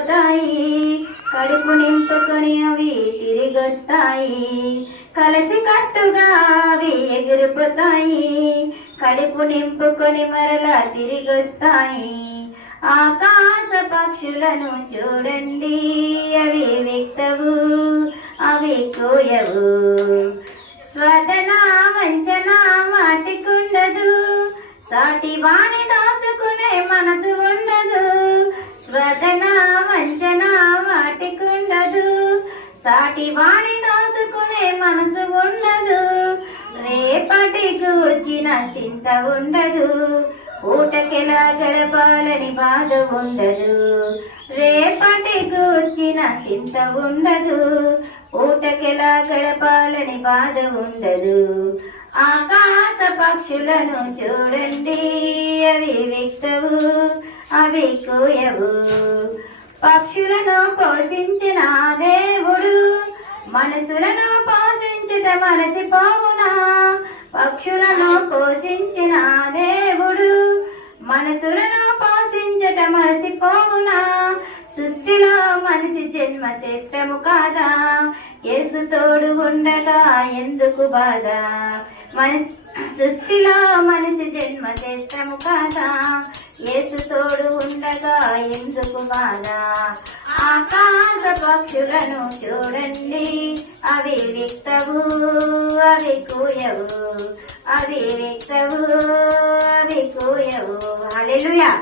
ఎగిరిపోతాయి, కడుపు నింపుకొని అవి తిరిగొస్తాయి. కలిసి కట్టుగా అవి ఎగిరిపోతాయి, కడుపు నింపుకొని మరలా తిరిగొస్తాయి. ఆకాశ పక్షులను చూడండి, అవి వ్యక్తవు, అవి కోయవు. స్వదన వంచన వాటికుండదు, సాటి వాణి దాచుకునే మనసు ఉండదు. స్వదన వంచన వాటికుండదు, సాటి వాణి దాచుకునే మనసు ఉండదు. రేపటికి వచ్చిన చింత ఉండదు, పూటకెలా గడపాలని బాధ ఉండదు. రేపటికి వచ్చిన చింత ఉండదు, పూటకెలా గడపాలని బాధ ఉండదు. ఆకాశ పక్షులను చూడండి, అవి వ్యక్తవు, అవి కోయవు. పక్షులను పోషించిన దేవుడు మనసులను పోషించుట మరచిపోవునా? పక్షులను పోషించిన దేవుడు మనసులను పోషించుట మరచిపోవునా? సృష్టిలో మనిషి జన్మ శ్రేష్టము కాదా? యేసు తోడు ఉండగా ఎందుకు బాధ? సృష్టిలో మనిషి జన్మ శ్రేష్టము కాదా? యేసు తోడు ఉండగా ఎందుకు బాధ? ఆకాశ పక్షులను చూడండి, అవి వ్యక్తవు, అవి కోయవు, అవి వ్యక్తవు, అవి కోయవు. హల్లెలూయా.